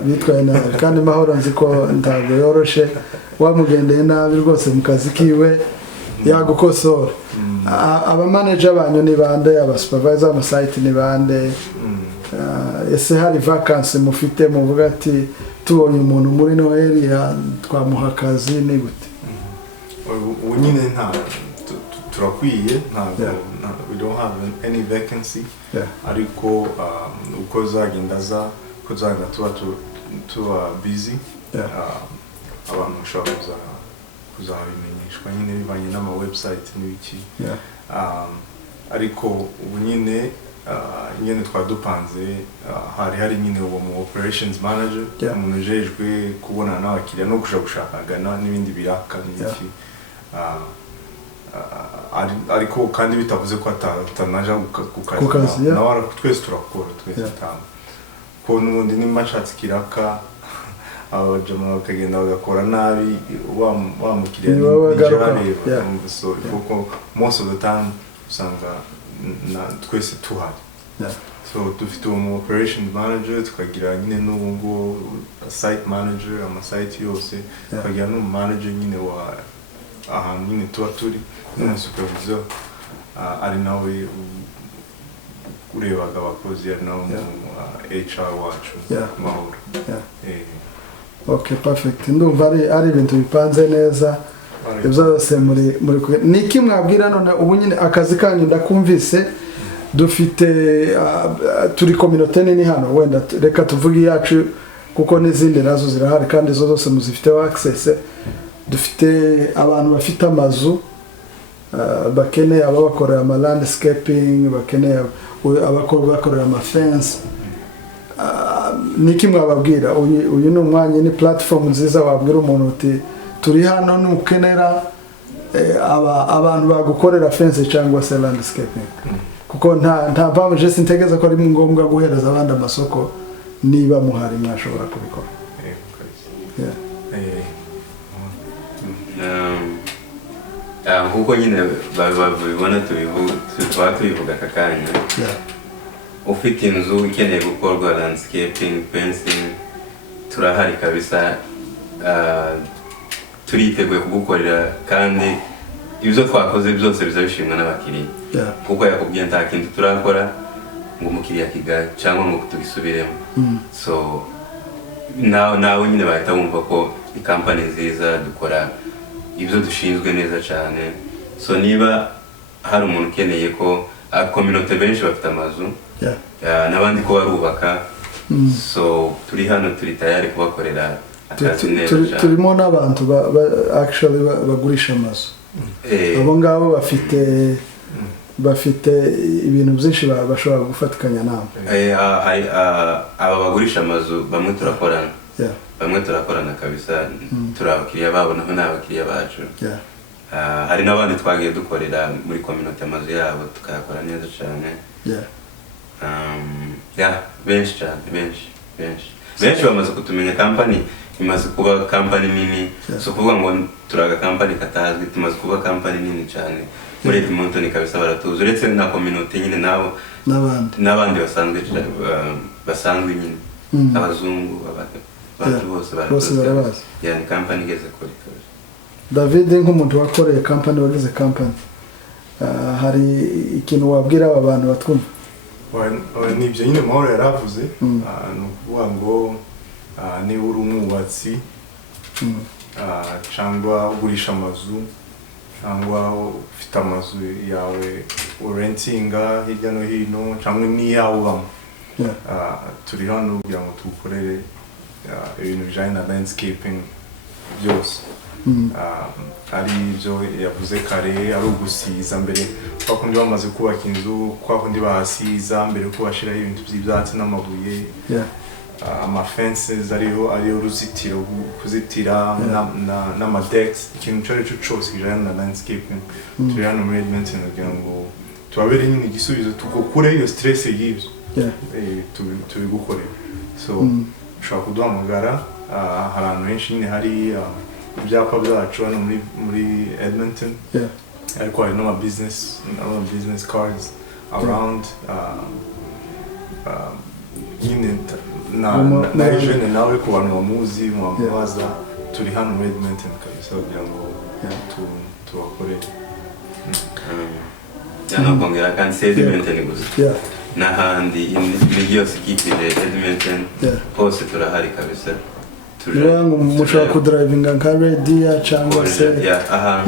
bitwaye nabi kandi mahoro nzi ko ntabwo yoroshe wamugendeye nabi rwose mu kazi kiwe yagukosora aba manager banyu ni bande aba supervisor ama site ni bande ese hari vacancy mufite muvuga ati tubonye umuntu muri no area twamuha akazi ni gute ubu nyine nta turakwiye ntabwo we don't have any vacancy ariko uko zagenda tuba busy abantu bashobora kuzabimenyeshwa nyine bivanye n'ama website n'ibiki ariko ubu nyine twadupanze hari nyine uwo mu operations manager umuntu ujejwe kubonana n'abakiriya no gushakagana n'ibindi biraka n'iki ariko kandi bitavuze ko atanaja ku kazi nawe twese turakora twese tanga ko n'ubundi nimba nshatse kiraka abajama bakagenda bagakora nabi wamukiriya so kuko most of the time usanga twese tuhari so dufite uwo operation manager tukagira nyine n'ubu site manager ama site yose tukagira n'umu manager nyine wa ahantu nyine tuba turi n'umu supervisor ari nawe urebaga abakozi ari nawe mu HR wacu mahoro okay perfect ndumva ari ibintu bipanze neza ibyo byose muri niki mwabwira none ubu nyine akazi kanyu ndakumvise dufite turi community nini hano wenda reka tuvuge yacu kuko n'izindi nazo zirahari kandi zo zose muzifiteho access dufite abantu bafite amazu bakeneye abakorera ama landscaping bakeneye abakorera ama fence niki mwababwira uyu ni umwanya ni platform nziza wabwira umuntu uti turi hano nukenera abantu bagukorera fence cyangwa se landscaping kuko nta mpamvu je sintegeza ko ari ngombwa guhereza abandi amasoko niba muhari mwashobora kubikora nkuko nyine babibona tuba tubivuga aka kanya ufite inzu ikeneye gukorwa landscaping fencing turahari kabisa turiteguye kugukorera kandi ibyo twakoze byose bizabishimwa n'abakiriya kuko yakubwiye nta kintu turakora ngo umukiriya kigaye cyangwa ngo tugisubiremo so nawe nyine bahita bumva ko ni kampani nziza dukora ibyo dushinzwe neza cyane so niba hari umuntu ukeneye ko community benshi bafite amazu n'abandi ko barubaka so turi hano turi tayari kubakorera akazi neza cyane turimo n'abantu actually bagurisha amazu abo ngabo bafite ibintu byinshi bashobora gufatikanya nabo aba bagurisha amazu bamwe turakorana kabisa turi abakiriya babo naho ni abakiriya bacu hari n'abandi twagiye dukorera muri community amazu yabo tukayakora neza cyane benshi cyane benshi bamaze kutumenya kampani imaze kuba kampani nini so kuvuga ngo turaga kampani katazwi tumaze kuba kampani nini cyane muri Edmonton kabisa baratuzi uretse na community nyine nabo n'abandi basanzwe nyine abazungu abantu bose barabazi yani kampani igeze kuri kabisa. David nk'umuntu wakoreye kampani wagize kampani hari ikintu wabwira aba bantu batwumva nibyo nyine Mahoro yaravuze ni ukuvuga ngo niba uri umwubatsi cyangwa ugurisha amazu cyangwa ufite amazu yawe urentinga hirya no hino cyangwa n'iyawe ubamo turi hano kugira ngo tugukorere ibintu bijyanye na landscaping byose ari ibyo yavuze kare ari ugusiza mbere kwa kundi bamaze kubaka inzu kwa kundi bahasiza mbere ko bashiraho ibintu by'ibyatsi n'amabuye amafences ariyo uruzitiro kuzitira n'amadecks ikintu cyose kijyanye na landscaping turi hano muri Edmonton kugira ngo tubabere nyine igisubizo tukukure iyo stress y'ibyo tubigukorera so ushobora kuduhamagara hari ahantu henshi nyine hari ibyapa byacu hano muri Edmonton ariko hari n'ama business cards around nyine na jene nawe ku bantu bamuzi mwamubaza turi hano muri Edmonton kabisa kugira ngo tubakorere kongera kandi si Edmonton gusa n'ahandi imijyi yose ikikije Edmonton hose turahari kabisa ngo mushobora kudrivinga nka Redia cyangwa se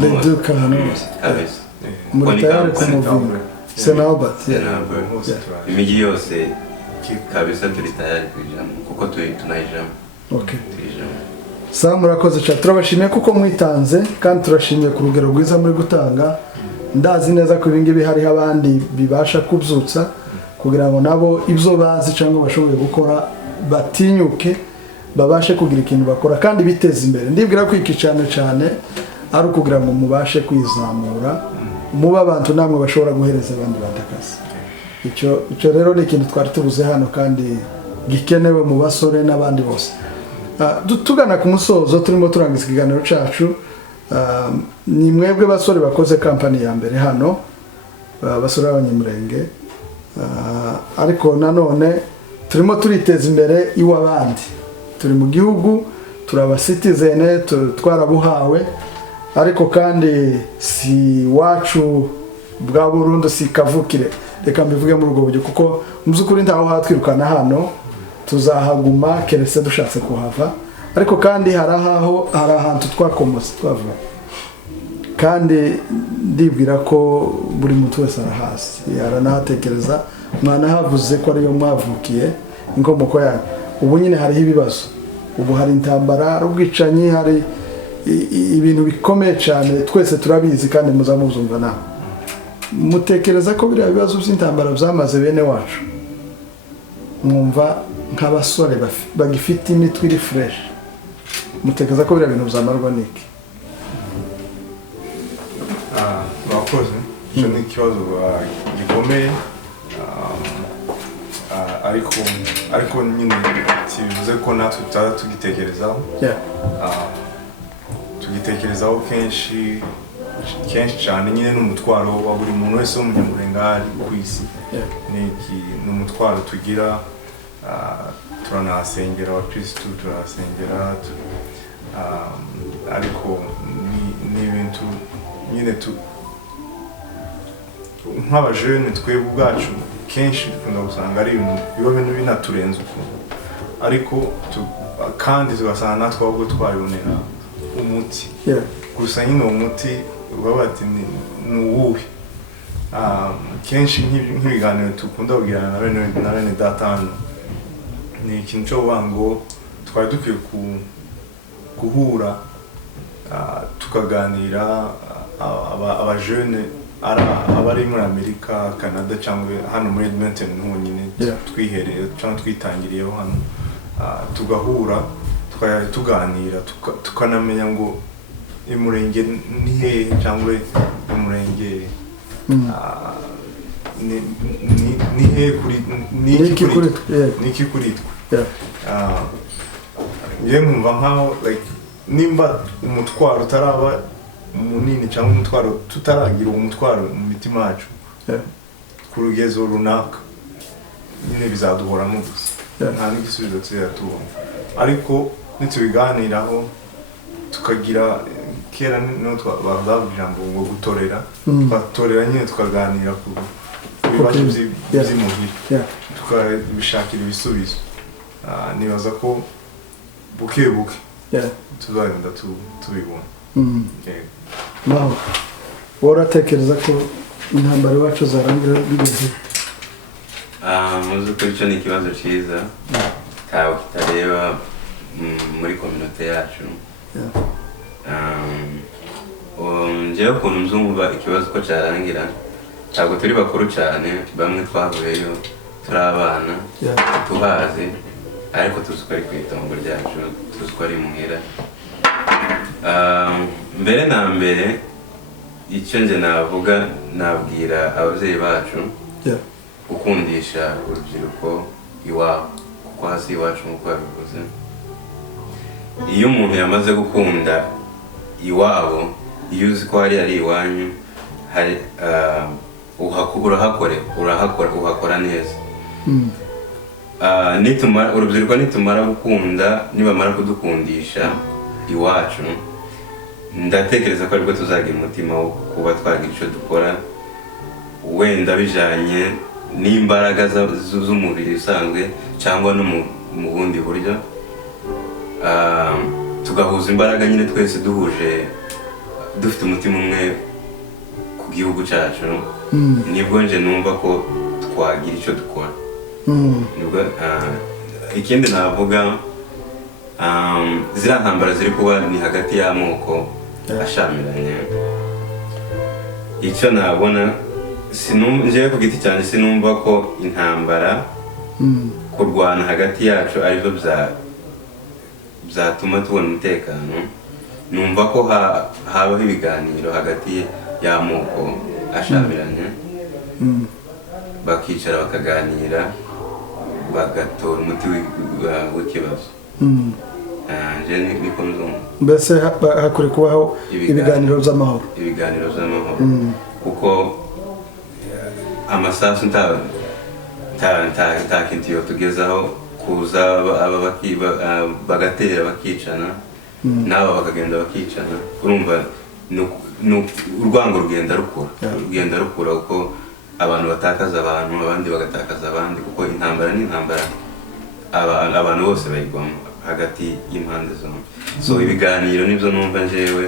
Leduc hano kabisa muri tayari ku muvinga St. Albert imijyi yose kabisa turi tayari kujamo kuko tunayijamo Sam murakoze cyane turabashimiye kuko mwitanze kandi turashimiye ku rugero rwiza muri gutanga ndazi neza ko ibingibi hari abandi bibasha kubyutsa kugira ngo nabo ibyo bazi cyangwa bashoboye gukora batinyuke babashe kugira ikintu bakora kandi biteza imbere ndibwira ko iki cyane ari ukugira ngo mubashe kwizamura muba abantu namwe bashobora guhereza abandi batakazi icyo rero ni ikintu twari tubuze hano kandi gikenewe mu basore n'abandi bose tugana ku musozo turimo turangiza ikiganiro cyacu ni mwebwe basore bakoze kampani ya mbere hano basore b'abanyamurenge ariko nanone turimo turiteza imbere iw'abandi turi mu gihugu turaba citizen twarabuhawe ariko kandi si wacu bwa burundu si kavukire reka mbivuge muri ubwo buryo kuko mu by'ukuri ntaho hatwirukana hano tuzahaguma keretse dushatse kuhava ariko kandi hari ahantu twakomotse twavuga kandi ndibwira ko buri muntu wese arahazi yaranahatekereza mwanahavuze ko ariyo mwavukiye inkomoko yanyu ubu nyine hariho ibibazo ubu hari intambara hari ubwicanyi hari ibintu bikomeye cyane twese turabizi kandi muzamuzumva nawe mutekereza ko biriya bibazo by'intambara byamaze bene wacu mwumva nk'abasore bagifite imitwe iri fresh mutekereza ko biriya bintu byamarwa n'iki bakoze icyo ni ikibazo gikomeye ariko nyine bivuze ko natwe tutaba tugitekerezaho tugitekerezaho kenshi cyane nyine n'umutwaro wa buri muntu wese w'umunyamurenge ari ku isi ni umutwaro tugira turanahasengera abakirisitu turahasengera ariko ni ibintu nyine nk'abajene twebwe ubwacu kenshi dukunda gusanga ari ibintu biba binaturenze ukuntu ariko kandi tugasanga natwe ahubwo twabibonera umuti gusa nyine uwo muti uba bati ni uwuhe kenshi nk'ibiganiro dukunda kugirana na bene data hano ni ikintu cyo kuvuga ngo twari dukwiye guhura tukaganira abajene abari muri Amerika, Canada cyangwa hano muri Edmonton honyine twihereye cyangwa twitangiriyeho hano tugahura tuganira tukanamenya ngo imurenge ni hehe cyangwa imurenge ni hehe kuri niki kuri twe yewe mwumva nkaho nimba umutwaro utaraba munini cyangwa umutwaro tutaragira uwo mutwaro mu mitima yacu ku rugezo runaka nyine bizaduhoramo gusa nta n'igisubizo tuzatubona ariko nitubiganiraho tukagira kera no bavuga ijambo ngo gutorera twatorera nyine tukaganira ku bibazo by'imuhira tukabishakira ibisubizo nibaza ko buke tuzagenda tubibona naho waratekereza ko intambara iwacu zarangira bigeze muzi ko icyo ni ikibazo cyiza kawe kitareba muri community yacu njyewe ukuntu mzumva ikibazo ko cyarangira ntabwo turi bakuru cyane bamwe twavuyeyo turi abana tuhazi ariko tuzi ko ari ku itongo ryacu tuzi ko ari muhira mbere na mbere icyo nje navuga nabwira ababyeyi bacu gukundisha urubyiruko iwabo kuko hasi iwacu nk'uko babivuze iyo umuntu yamaze gukunda iwabo iyo uzi ko hari iwanyu hari uhakora neza urubyiruko nitumara gukunda nibamara kudukundisha iwacu ndatekereza ko aribwo tuzagira umutima wo kuba twagira icyo dukora wenda bijanye n'imbaraga z'umubiri usanzwe cyangwa no mu bundi buryo tugahuza imbaraga nyine twese dufite umutima umwe ku gihugu cyacu nibwo nje numva ko twagira icyo dukora nibwo ikindi navuga ziriya ntambara ziri kuba ni hagati y'amoko ashamiranye icyo nabona njyewe ku giti cyane sinumva ko intambara kurwana hagati yacu aribyo byatuma tubona umutekano numva ko habaho ibiganiro hagati y'amoko ashamiranye bakicara bakaganira bagatora umuti w'ikibazo mbese hakwiye kubaho ibiganiro by'amahoro kuko amasasu nta kintu yotugezaho kuza bagatera bakicana n'aba bakagenda bakicana urumva urwango rugenda rukura kuko abantu batakaza abantu abandi bagatakaza abandi kuko intambara ni intambara abantu bose bayigwamo hagati y'impande zombi so ibiganiro nibyo numva njyewe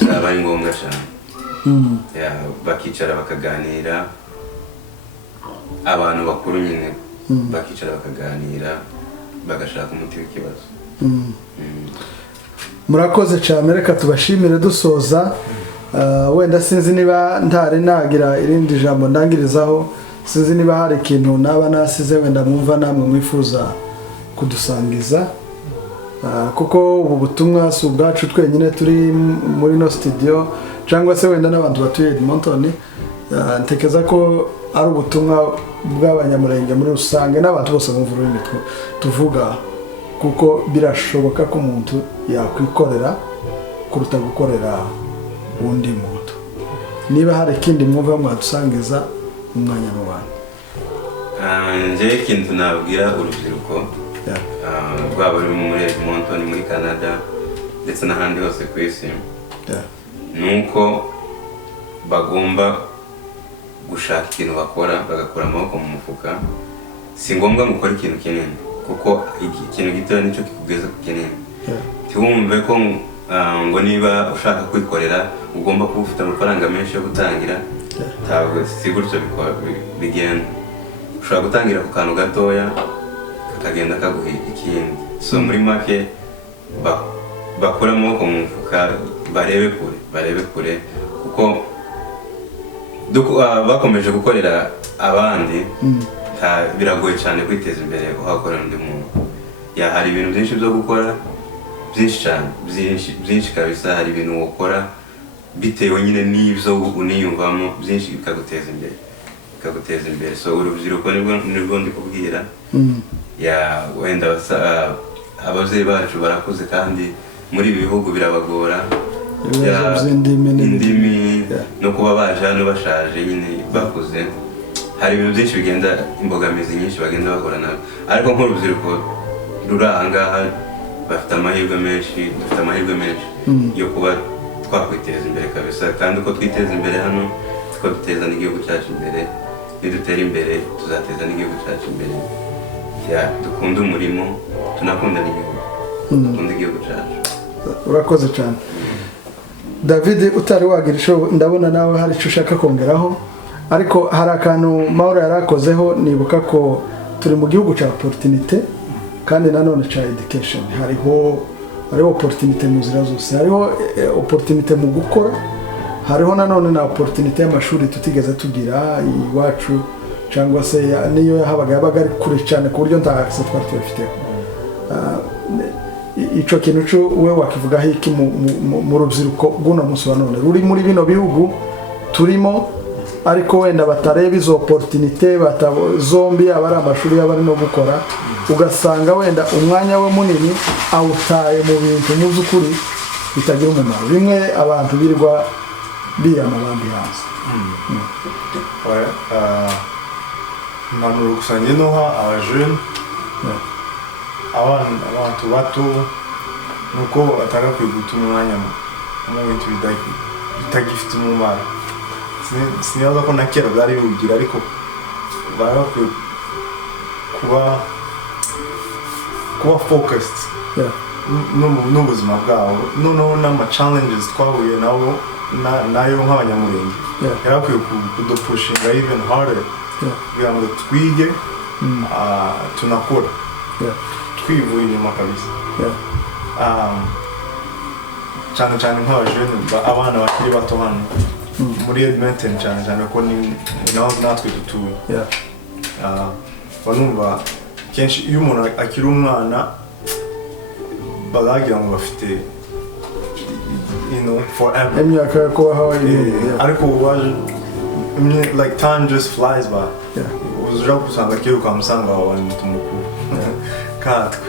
byaba ari ngombwa cyane bakicara bakaganira abantu bakuru nyine bakicara bakaganira bagashaka umuti w'ikibazo murakoze cyane reka tubashimire dusoza wenda sinzi niba ntari nagira irindi jambo ndangirizaho sinzi niba hari ikintu naba nasize wenda mwumva namwe mwifuza kudusangiza kuko ubu butumwa si ubwacu twenyine turi muri no studio cyangwa se wenda n'abantu batuye Edmonton ntekereza ko ari ubutumwa bw'abanyamurenge muri rusange n'abantu bose bumva ururimi tuvuga, kuko birashoboka ko umuntu yakwikorera kuruta gukorera undi muntu. Niba hari ikindi mwumva mwadusangiza umwanya n'abantu. Njye ikintu nabwira urubyiruko rwaba ruri muri Edmonton muri Canada ndetse n'ahandi hose ku isi, ni uko bagomba gushaka ikintu bakora, bagakura amaboko mu mufuka. Si ngombwa gukora ikintu kinini, kuko ikintu gitoya nicyo kikugeza ku kinini. Ntiwumve ko ngo niba ushaka kwikorera ugomba kuba ufite amafaranga menshi yo gutangira. Ntabwo si gutyo bigenda. Ushobora gutangira ku kantu gatoya kakagenda kaguha ikindi. So muri make bakura amaboko mu mufuka, barebe kure kuko bakomeje gukorera abandi biragoye cyane kwiteza imbere uhakorera undi muntu. Hari ibintu byinshi byo gukora, byinshi cyane, byinshi kabisa. Hari ibintu ukora bitewe nyine n'ibyo uniyumvamo, byinshi bikaguteza imbere. So urubyiruko nibwo ndi kubwira, wenda ababyeyi bacu barakuze kandi muri ibi bihugu birabagora, indimi no kuba baje hano bashaje nyine bakuze. Hari ibintu byinshi bigenda, imbogamizi nyinshi bagenda bahura nazo, ariko nk'urubyiruko ruri aha ngaha bafite amahirwe menshi, dufite amahirwe menshi yo kuba twakwiteza imbere kabisa. Kandi uko twiteza imbere hano tuko duteza n'igihugu cyacu imbere. Nidutera imbere tuzateza n'igihugu cyacu imbere. Dukunda umurimo, tunakunda n'igihugu, dukunda igihugu cyacu. Urakoze cyane David. Utari wagira icyo, ndabona nawe hari icyo ushaka kongeraho, ariko hari akantu Mauro yarakozeho. Nibuka ko turi mu gihugu cya opportunity kandi nanone cya education. Hariho opportunity mu nzira zose. Hariho opportunity mu gukora, hariho nanone na opportunity y'amashuri tutigeze tugira iwacu, cyangwa se niyo yabaga ari kure cyane ku buryo nta access twari tubifiteho. Ico kintu cyo we wakivuga hiki mu rubyiruko guno munsi wa none ruri muri bino bihugu turimo, ariko wenda batareba izo opportunity zombi, abari amashuri y'abari no gukora, ugasanga wenda umwanya we munini awutaye mu bintu mu by'ukuri bitagira umumaro. Bimwe abantu birirwa biyama abandi hanze. Impanuro gusa njye noha abajene, abantu bato, nuko atagakwiye guta umwanya mu bintu bitagifite umumaro. Sinibaza ko na kera byari biwugira, ariko bagakwiye kuba focused n'ubuzima bwabo, noneho n'ama-challenges twahuye nayo nk'abanyamurenge. Yarakwiye kudupushinga even harder kugira ngo twige, tunakora twivuye inyuma kabisa. Cyane cyane nk'abajene, abana bakiri bato hano muri Edmonton, cyane ko ni naho natwe dutuye. Banumva kenshi iyo umuntu akiri umwana baragira ngo bafite forever, imyaka yo kubaho, ariko like time just flies by. Uza kusanga kero ukamusanga wawe mutu mukuru katwe.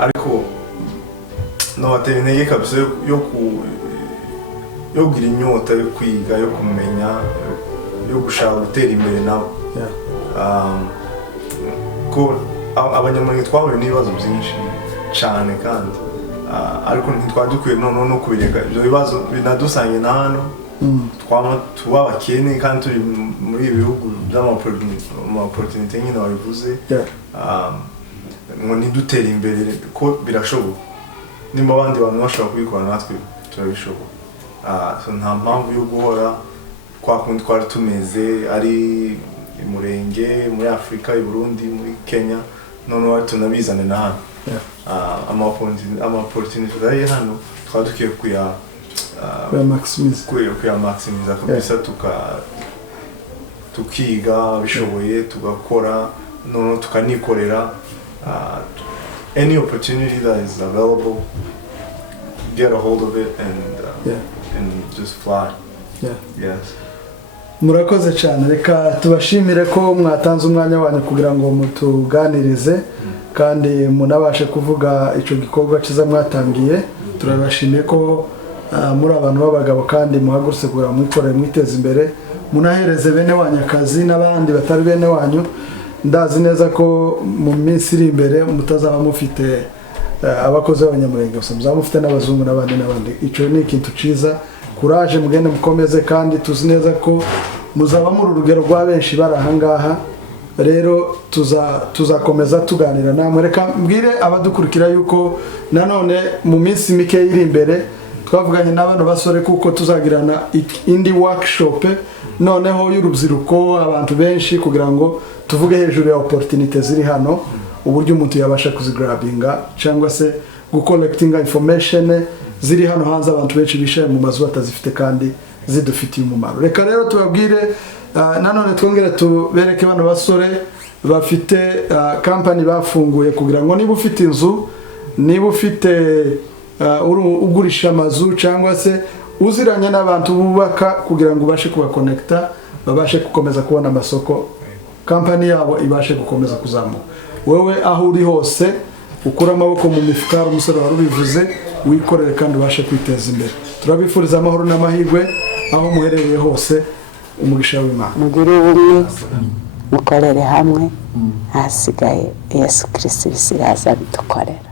Ariko no ateye intege kabisa yo kugira inyota yo kwiga, yo kumenya, yo gushaka gutera imbere nabo. Ko abanyamurenge twahuye n'ibibazo byinshi cyane, kandi ariko ntitwari dukwiye no kubireka ibyo bibazo binadusangiye na hano. Tuba abakene kandi turi muri ibi bihugu by'ama-opportunity nyine wabivuze, ngo ntidutere imbere, ko birashoboka. Nimba abandi bantu bashobora kubikora, natwe turabishobora. Nta mpamvu yo guhora kwa kundi twari tumeze ari Murenge, muri Afrika, i Burundi, muri Kenya, noneho tunabizane na hano. Ama-opportunity ari hano twari dukwiye kuyamaximiza kabisa, tukiga bishoboye, tugakora, noneho tukanikorera. Any opportunity that is available, get a hold of it and just fly. murakoze cyane reka tubashimire ko mwatanze umwanya wanyu kugira ngo mutuganirize kandi munabashe kuvuga ico gikorwa cyiza mwatangiye turabashimiye ko muri abantu b'abagabo kandi muhagurutse kugira mwikorere mwiteze imbere munahereze bene wanyu akazi n'abandi batari bene wanyu ndazi neza ko mu minsi iri imbere mutazaba mufite abakozi b'abanyamurenge gusa muzaba mufite n'abazungu n'abandi icyo ni ikintu ciza kuraje mugende mukomeze kandi tuzi neza ko muzaba muri urugero rwa benshi bari ahangaha rero tuzakomeza tuganira namwe reka mbwire abadukurikira yuko nanone mu minsi mike iri imbere twavuganye n'abana basore kuko tuzagirana indi workshop noneho y'urubyiruko abantu benshi kugira ngo tuvuge hejuru ya opportunity ziri hano uburyo umuntu yabasha kuzigrabinga cyangwa se gucollectinga information ziri hano hanze abantu benshi bishaye mu mazu batazifite kandi zidufitiye umumaro reka rero tubabwire nanone twongere tubereke bano basore bafite company bafunguye kugira ngo niba ufite inzu niba ufite ugurisha amazu cyangwa se uziranye n'abantu bubaka kugira ngo ubashe kubakonekta babashe gukomeza kubona amasoko company yabo ibashe gukomeza kuzamuka wewe aho uri hose ukura amaboko mu mifuka umusore wari ubivuze wikorere kandi ubashe kwiteza imbere turabifuriza amahoro n'amahirwe aho muherereye hose umugisha w'Imana mugire ubumwe mukorere hamwe hasigaye Yesu Kristo bisigaza bidukorera